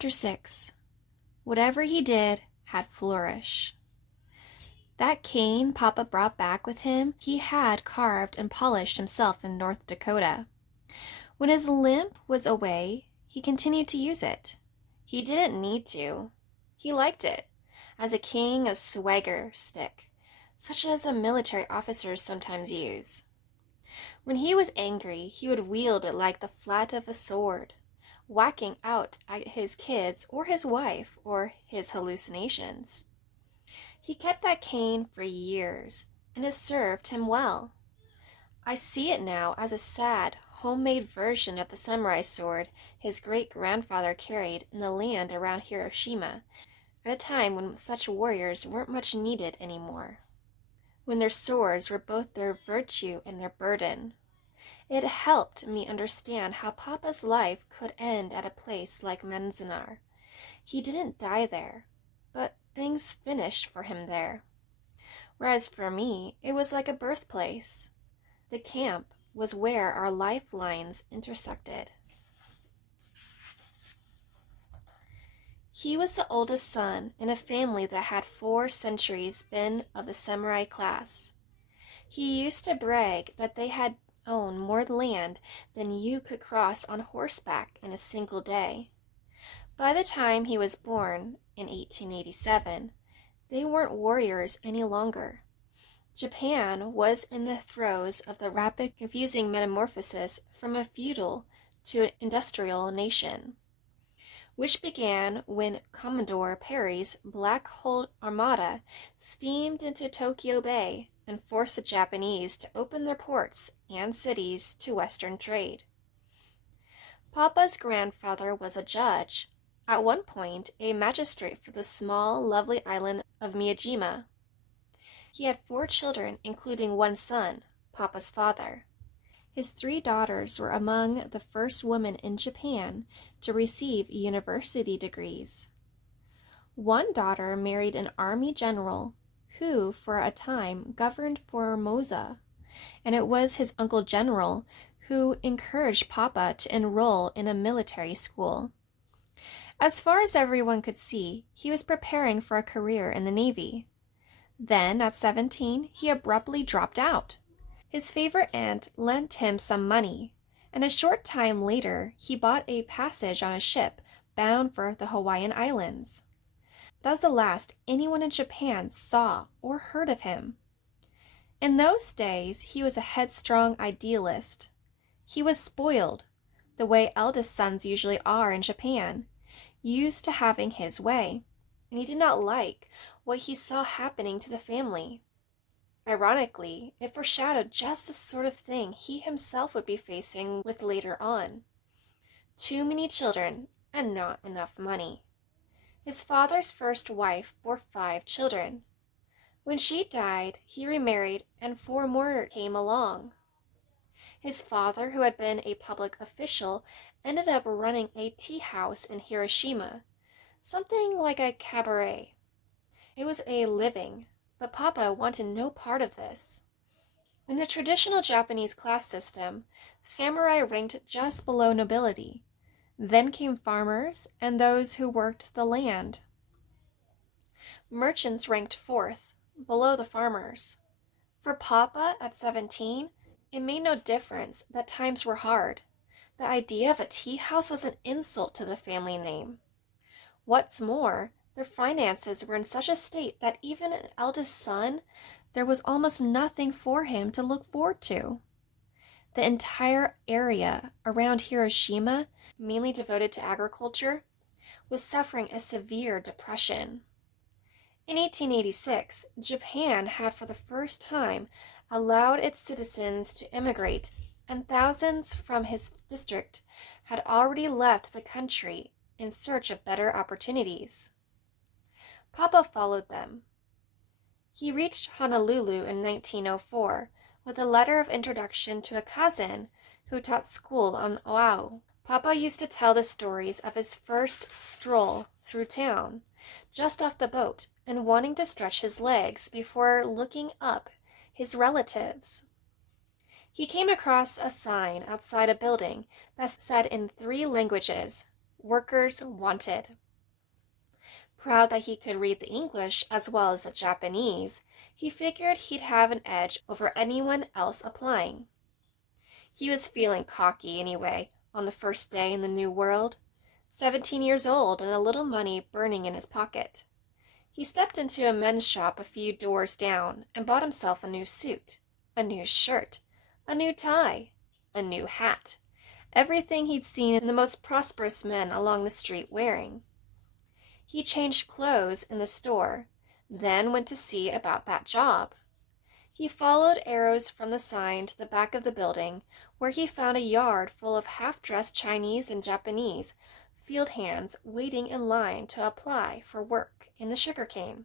Chapter 6. Whatever he did had flourish. That cane Papa brought back with him he had carved and polished himself in North Dakota. When his limp was away, he continued to use it. He didn't need to. He liked it, as a king of swagger stick, such as a military officers sometimes use. When he was angry, he would wield it like the flat of a sword, whacking out at his kids or his wife or his hallucinations. He kept that cane for years, and it served him well. I see it now as a sad, homemade version of the samurai sword his great-grandfather carried in the land around Hiroshima, at a time when such warriors weren't much needed anymore, when their swords were both their virtue and their burden. It helped me understand how Papa's life could end at a place like Manzanar. He didn't die there, but things finished for him there. Whereas for me, it was like a birthplace. The camp was where our lifelines intersected. He was the oldest son in a family that had 4 centuries been of the samurai class. He used to brag that they had owned more land than you could cross on horseback in a single day. By the time he was born, in 1887, they weren't warriors any longer. Japan was in the throes of the rapid, confusing metamorphosis from a feudal to an industrial nation, which began when Commodore Perry's Black Hole Armada steamed into Tokyo Bay and forced the Japanese to open their ports and cities to Western trade. Papa's grandfather was a judge, at one point a magistrate for the small, lovely island of Miyajima. He had 4 children, including 1 son, Papa's father. His 3 daughters were among the first women in Japan to receive university degrees. One daughter married an army general who, for a time, governed Formosa, and it was his uncle general who encouraged Papa to enroll in a military school. As far as everyone could see, he was preparing for a career in the Navy. Then, at 17, he abruptly dropped out. His favorite aunt lent him some money, and a short time later, he bought a passage on a ship bound for the Hawaiian Islands. That was the last anyone in Japan saw or heard of him. In those days, he was a headstrong idealist. He was spoiled, the way eldest sons usually are in Japan, used to having his way, and he did not like what he saw happening to the family. Ironically, it foreshadowed just the sort of thing he himself would be facing with later on. Too many children and not enough money. His father's first wife bore 5 children. When she died, he remarried and 4 more came along. His father, who had been a public official, ended up running a tea house in Hiroshima, something like a cabaret. It was a living, but Papa wanted no part of this. In the traditional Japanese class system, samurai ranked just below nobility. Then came farmers and those who worked the land. Merchants ranked 4th, below the farmers. For Papa, at 17, it made no difference that times were hard. The idea of a tea house was an insult to the family name. What's more, their finances were in such a state that even an eldest son, there was almost nothing for him to look forward to. The entire area around Hiroshima, mainly devoted to agriculture, was suffering a severe depression. In 1886, Japan had for the first time allowed its citizens to immigrate, and thousands from his district had already left the country in search of better opportunities. Papa followed them. He reached Honolulu in 1904 with a letter of introduction to a cousin who taught school on Oahu. Papa used to tell the stories of his first stroll through town, just off the boat and wanting to stretch his legs before looking up his relatives. He came across a sign outside a building that said in 3 languages, Workers Wanted. Proud that he could read the English as well as the Japanese, he figured he'd have an edge over anyone else applying. He was feeling cocky anyway on the first day in the new world, 17 years old and a little money burning in his pocket. He stepped into a men's shop a few doors down and bought himself a new suit, a new shirt, a new tie, a new hat, everything he'd seen in the most prosperous men along the street wearing. He changed clothes in the store, then went to see about that job. He followed arrows from the sign to the back of the building, where he found a yard full of half-dressed Chinese and Japanese field hands waiting in line to apply for work in the sugarcane.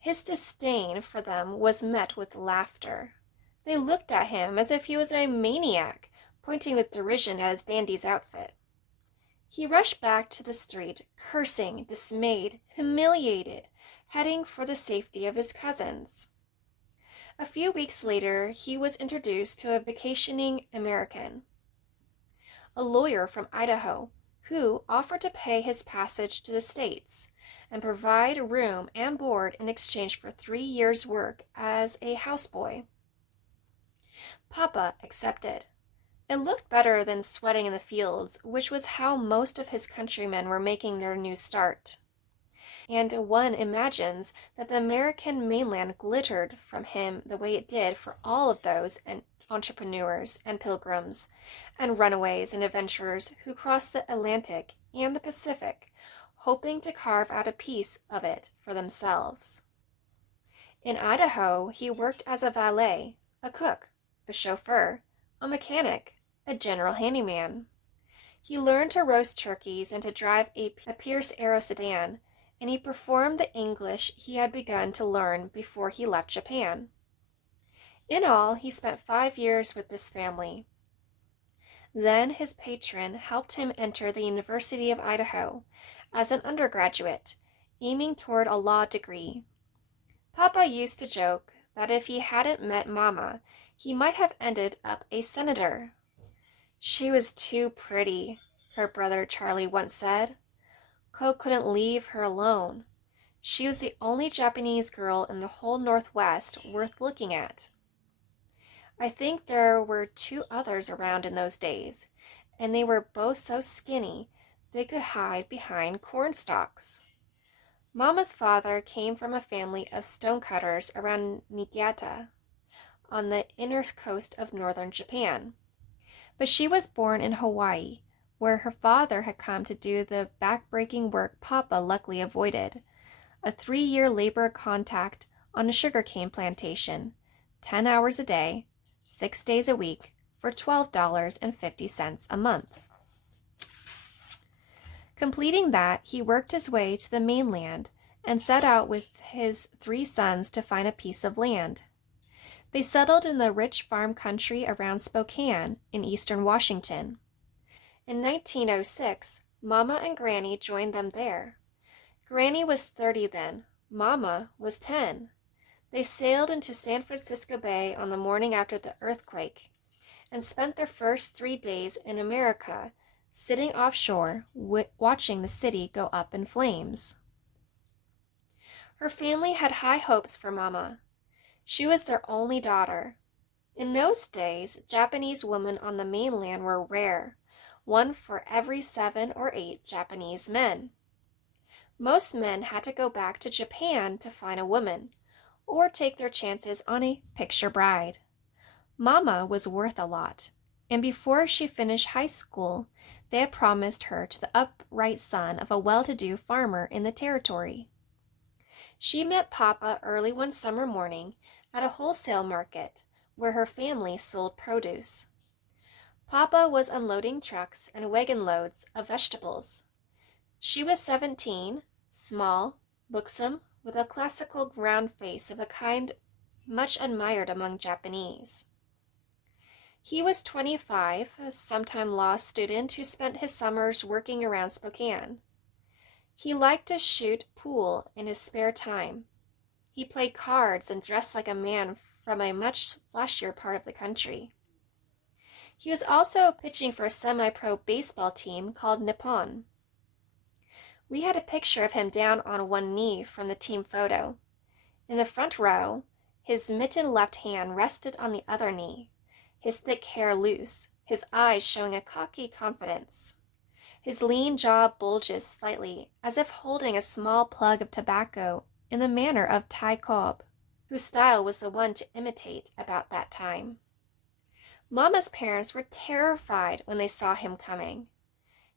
His disdain for them was met with laughter. They looked at him as if he was a maniac, pointing with derision at his dandy's outfit. He rushed back to the street, cursing, dismayed, humiliated, heading for the safety of his cousins. A few weeks later, he was introduced to a vacationing American, a lawyer from Idaho, who offered to pay his passage to the States and provide room and board in exchange for 3 years' work as a houseboy. Papa accepted. It looked better than sweating in the fields, which was how most of his countrymen were making their new start. And one imagines that the American mainland glittered from him the way it did for all of those entrepreneurs and pilgrims and runaways and adventurers who crossed the Atlantic and the Pacific, hoping to carve out a piece of it for themselves. In Idaho, he worked as a valet, a cook, a chauffeur, a mechanic, a general handyman. He learned to roast turkeys and to drive a Pierce Arrow sedan, and he performed the English he had begun to learn before he left Japan. In all, he spent 5 years with this family. Then his patron helped him enter the University of Idaho as an undergraduate, aiming toward a law degree. Papa used to joke that if he hadn't met Mama, he might have ended up a senator. She was too pretty, her brother Charlie once said. Ko couldn't leave her alone. She was the only Japanese girl in the whole Northwest worth looking at. I think there were 2 others around in those days, and they were both so skinny they could hide behind corn stalks. Mama's father came from a family of stonecutters around Niigata, on the inner coast of northern Japan. But she was born in Hawaii, where her father had come to do the back-breaking work Papa luckily avoided, a 3-year labor contract on a sugarcane plantation, 10 hours a day, 6 days a week, for $12.50 a month. Completing that, he worked his way to the mainland and set out with his 3 sons to find a piece of land. They settled in the rich farm country around Spokane in eastern Washington. In 1906, Mama and Granny joined them there. Granny was 30 then, Mama was 10. They sailed into San Francisco Bay on the morning after the earthquake and spent their first 3 days in America sitting offshore, watching the city go up in flames. Her family had high hopes for Mama. She was their only daughter. In those days, Japanese women on the mainland were rare, 1 for every 7 or 8 Japanese men. Most men had to go back to Japan to find a woman, or take their chances on a picture bride. Mama was worth a lot, and before she finished high school, they had promised her to the upright son of a well-to-do farmer in the territory. She met Papa early one summer morning at a wholesale market where her family sold produce. Papa was unloading trucks and wagon loads of vegetables. She was 17, small, buxom, with a classical round face of a kind much admired among Japanese. He was 25, a sometime law student who spent his summers working around Spokane. He liked to shoot pool in his spare time. He played cards and dressed like a man from a much flashier part of the country. He was also pitching for a semi-pro baseball team called Nippon. We had a picture of him down on one knee from the team photo. In the front row, his mittened left hand rested on the other knee, his thick hair loose, his eyes showing a cocky confidence. His lean jaw bulges slightly, as if holding a small plug of tobacco in the manner of Tai Cobb, whose style was the one to imitate about that time. Mama's parents were terrified when they saw him coming.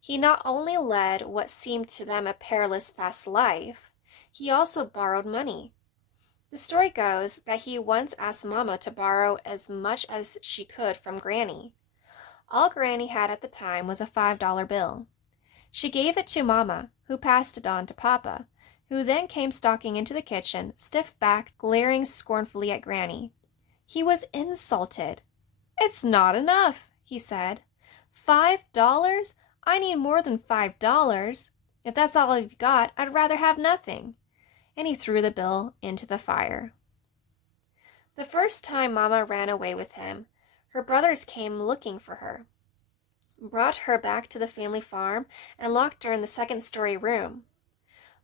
He not only led what seemed to them a perilous fast life, he also borrowed money. The story goes that he once asked Mama to borrow as much as she could from Granny. All Granny had at the time was a $5 bill. She gave it to Mama, who passed it on to Papa, who then came stalking into the kitchen, stiff-backed, glaring scornfully at Granny. He was insulted. "It's not enough," he said. $5? I need more than $5. If that's all you've got, I'd rather have nothing." And he threw the bill into the fire. The first time Mama ran away with him, her brothers came looking for her, brought her back to the family farm, and locked her in the second-story room.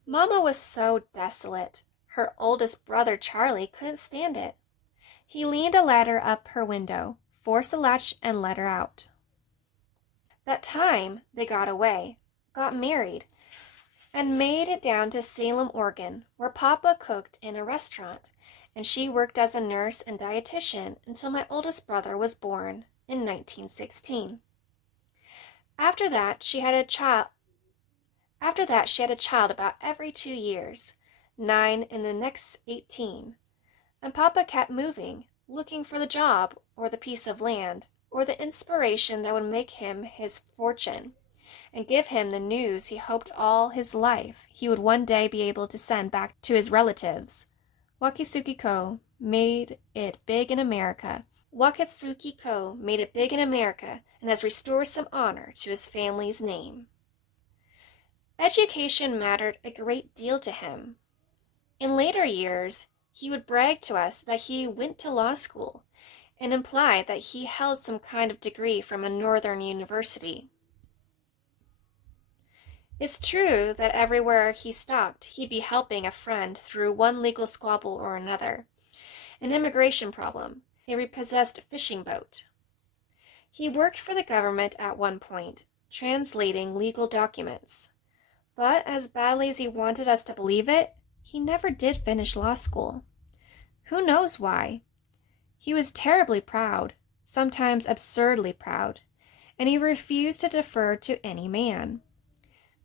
Mama was so desolate. Her oldest brother, Charlie, couldn't stand it. He leaned a ladder up her window, forced a latch, and let her out. That time they got away, got married, and made it down to Salem, Oregon, where Papa cooked in a restaurant, and she worked as a nurse and dietitian until my oldest brother was born in 1916. After that, she had a child about every 2 years, 9 in the next 18, and Papa kept moving, looking for the job or the piece of land or the inspiration that would make him his fortune and give him the news he hoped all his life he would one day be able to send back to his relatives. Wakatsuki Co. made it big in America. Wakatsuki Co. made it big in America and has restored some honor to his family's name. Education mattered a great deal to him. In later years, he would brag to us that he went to law school and imply that he held some kind of degree from a northern university. It's true that everywhere he stopped, he'd be helping a friend through one legal squabble or another, an immigration problem, a repossessed fishing boat. He worked for the government at one point, translating legal documents. But as badly as he wanted us to believe it, he never did finish law school. Who knows why? He was terribly proud, sometimes absurdly proud, and he refused to defer to any man.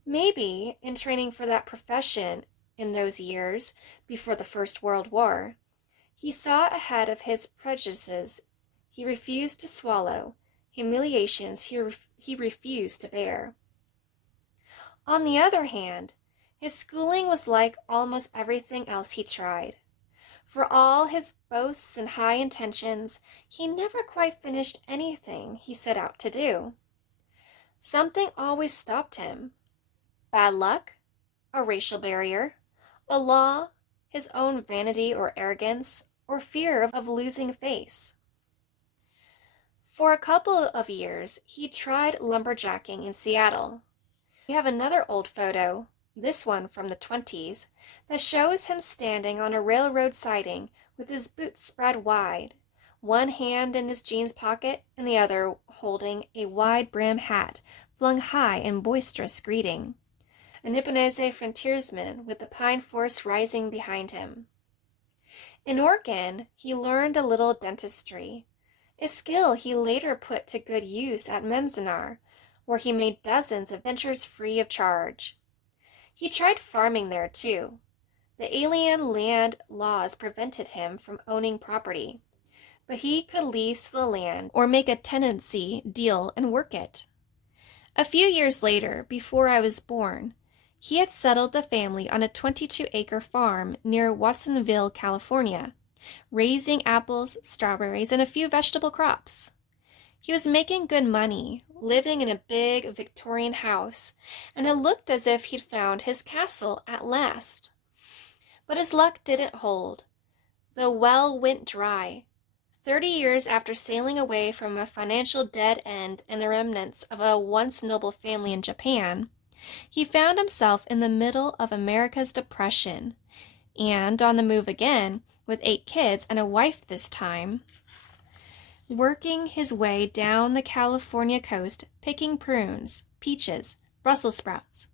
Maybe, in training for that profession in those years before the First World War, he saw ahead of his prejudices he refused to swallow, humiliations he refused to bear. On the other hand, his schooling was like almost everything else he tried. For all his boasts and high intentions, he never quite finished anything he set out to do. Something always stopped him. Bad luck, a racial barrier, a law, his own vanity or arrogance, or fear of losing face. For a couple of years, he tried lumberjacking in Seattle. We have another old photo, this one from the 20s, that shows him standing on a railroad siding with his boots spread wide, one hand in his jeans pocket and the other holding a wide-brim hat flung high in boisterous greeting. A Nipponese frontiersman with the pine forest rising behind him. In Oregon, he learned a little dentistry, a skill he later put to good use at Manzanar, where he made dozens of dentures free of charge. He tried farming there, too. The alien land laws prevented him from owning property, but he could lease the land or make a tenancy deal and work it. A few years later, before I was born, he had settled the family on a 22-acre farm near Watsonville, California, raising apples, strawberries, and a few vegetable crops. He was making good money, living in a big Victorian house, and it looked as if he'd found his castle at last. But his luck didn't hold. The well went dry. 30 years after sailing away from a financial dead end and the remnants of a once noble family in Japan, he found himself in the middle of America's Depression and on the move again with 8 kids and a wife this time, working his way down the California coast, picking prunes, peaches, Brussels sprouts,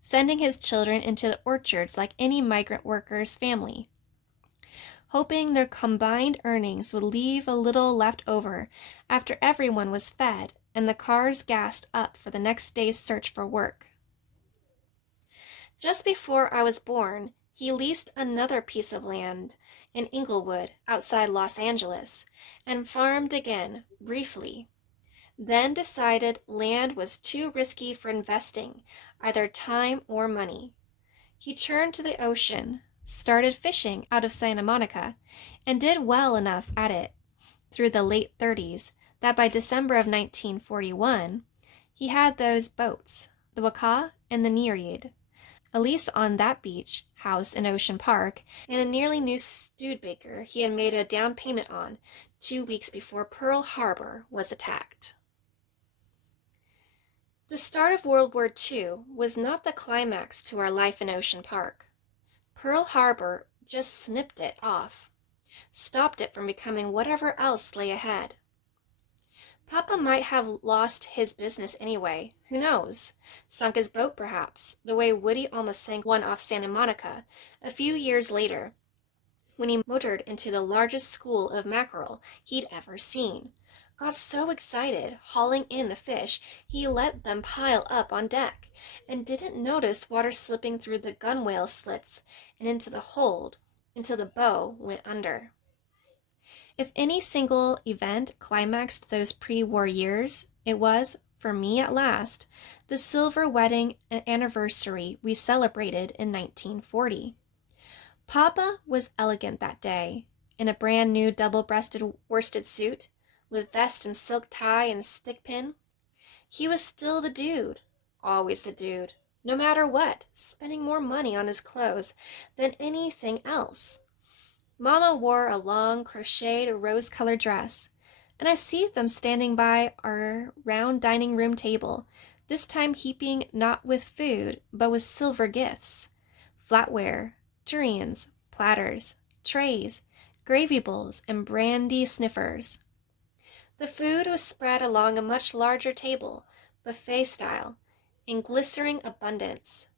sending his children into the orchards like any migrant worker's family, hoping their combined earnings would leave a little left over after everyone was fed and the cars gassed up for the next day's search for work. Just before I was born, he leased another piece of land in Inglewood, outside Los Angeles, and farmed again, briefly. Then decided land was too risky for investing, either time or money. He turned to the ocean, started fishing out of Santa Monica, and did well enough at it through the late 30s that by December of 1941, he had those boats, the Waka and the Nereid, a lease on that beach house in Ocean Park, and a nearly new Studebaker he had made a down payment on 2 weeks before Pearl Harbor was attacked. The start of World War II was not the climax to our life in Ocean Park. Pearl Harbor just snipped it off, stopped it from becoming whatever else lay ahead. Papa might have lost his business anyway, who knows? Sunk his boat perhaps, the way Woody almost sank one off Santa Monica a few years later, when he motored into the largest school of mackerel he'd ever seen. Got so excited, hauling in the fish, he let them pile up on deck, and didn't notice water slipping through the gunwale slits and into the hold, until the bow went under. If any single event climaxed those pre-war years, it was, for me at last, the silver wedding anniversary we celebrated in 1940. Papa was elegant that day, in a brand new double-breasted worsted suit, with vest and silk tie and stick pin. He was still the dude, always the dude, no matter what, spending more money on his clothes than anything else. Mama wore a long crocheted rose-colored dress, and I see them standing by our round dining room table, this time heaping not with food, but with silver gifts, flatware, tureens, platters, trays, gravy bowls, and brandy sniffers. The food was spread along a much larger table, buffet style, in glistening abundance.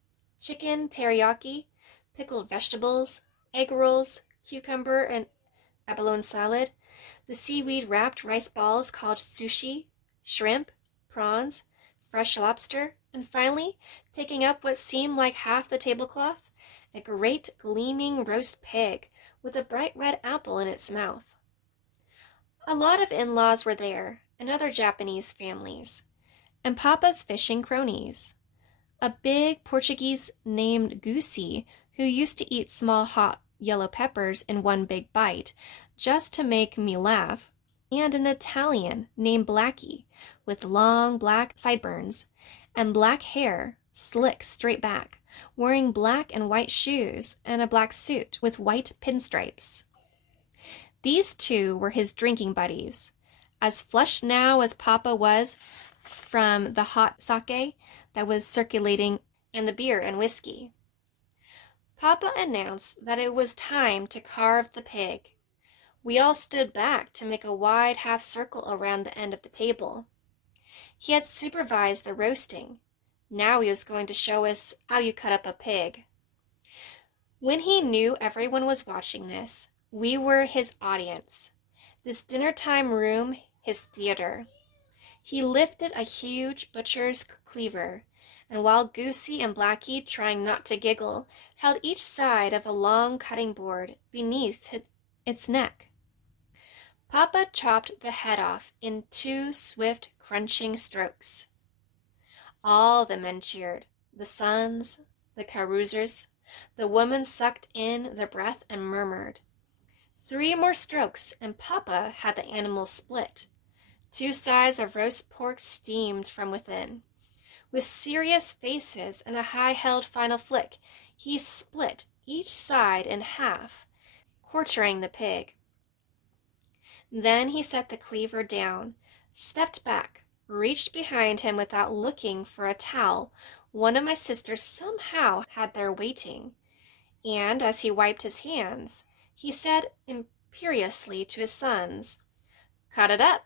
Chicken teriyaki, pickled vegetables, egg rolls, cucumber and abalone salad, the seaweed-wrapped rice balls called sushi, shrimp, prawns, fresh lobster, and finally, taking up what seemed like half the tablecloth, a great gleaming roast pig with a bright red apple in its mouth. A lot of in-laws were there, and other Japanese families, and Papa's fishing cronies. A big Portuguese named Goosey, who used to eat small hot yellow peppers in one big bite, just to make me laugh, and an Italian named Blackie, with long black sideburns and black hair slicked straight back, wearing black and white shoes and a black suit with white pinstripes. These two were his drinking buddies, as flushed now as Papa was from the hot sake that was circulating and the beer and whiskey. Papa announced that it was time to carve the pig. We all stood back to make a wide half circle around the end of the table. He had supervised the roasting. Now he was going to show us how you cut up a pig. When he knew everyone was watching this, we were his audience. This dinner time room, his theater. He lifted a huge butcher's cleaver, and while Goosey and Blackie, trying not to giggle, held each side of a long cutting board beneath its neck, Papa chopped the head off in 2 swift, crunching strokes. All the men cheered, the sons, the carousers. The women sucked in the breath and murmured. 3 more strokes, and Papa had the animal split. 2 sides of roast pork steamed from within. With serious faces and a high-held final flick, he split each side in half, quartering the pig. Then he set the cleaver down, stepped back, reached behind him without looking for a towel one of my sisters somehow had there waiting, and as he wiped his hands, he said imperiously to his sons, "Cut it up.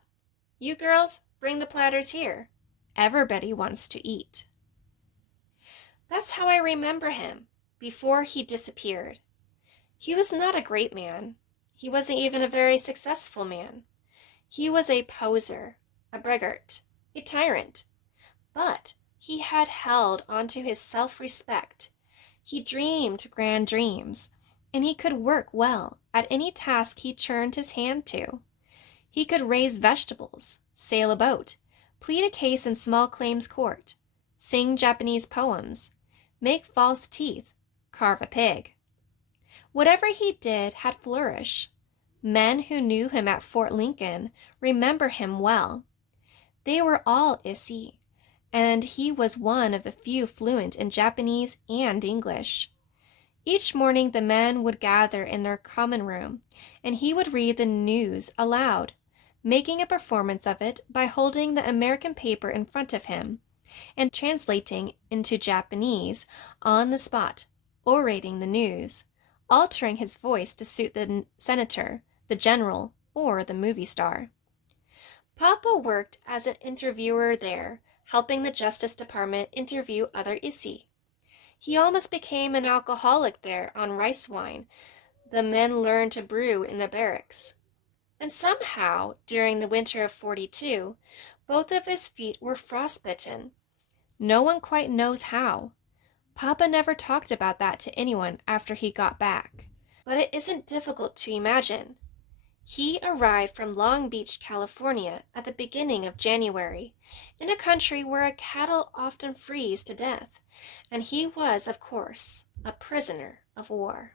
You girls, bring the platters here. Everybody wants to eat." That's how I remember him, before he disappeared. He was not a great man. He wasn't even a very successful man. He was a poser, a braggart, a tyrant. But he had held onto his self-respect. He dreamed grand dreams, and he could work well at any task he turned his hand to. He could raise vegetables, sail a boat, plead a case in small claims court, sing Japanese poems, make false teeth, carve a pig. Whatever he did had flourish. Men who knew him at Fort Lincoln remember him well. They were all Issei, and he was one of the few fluent in Japanese and English. Each morning the men would gather in their common room, and he would read the news aloud, making a performance of it by holding the American paper in front of him and translating into Japanese on the spot, orating the news, altering his voice to suit the senator, the general, or the movie star. Papa worked as an interviewer there, helping the Justice Department interview other Issei. He almost became an alcoholic there on rice wine the men learned to brew in the barracks. And somehow, during the winter of '42, both of his feet were frostbitten. No one quite knows how. Papa never talked about that to anyone after he got back. But it isn't difficult to imagine. He arrived from Long Beach, California at the beginning of January, in a country where cattle often freeze to death, and he was, of course, a prisoner of war.